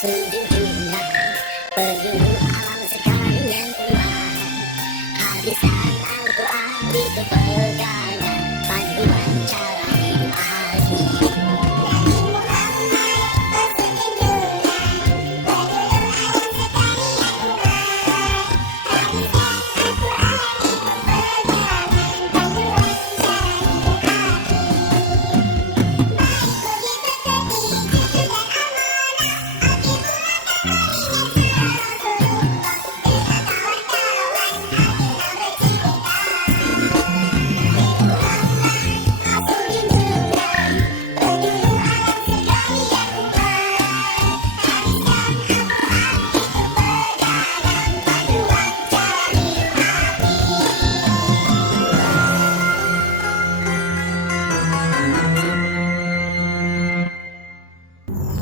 Sejujurnya penduduk alam sekalian umat, habiskan Al-Quran itu pegangan panduan cara hidup hati. Nabi Muhammad pesan junjungan penduduk alam sekalian umat, habiskan Al-Quran itu pegangan panduan cara hidup hati. Mengikuti seperti jujur dan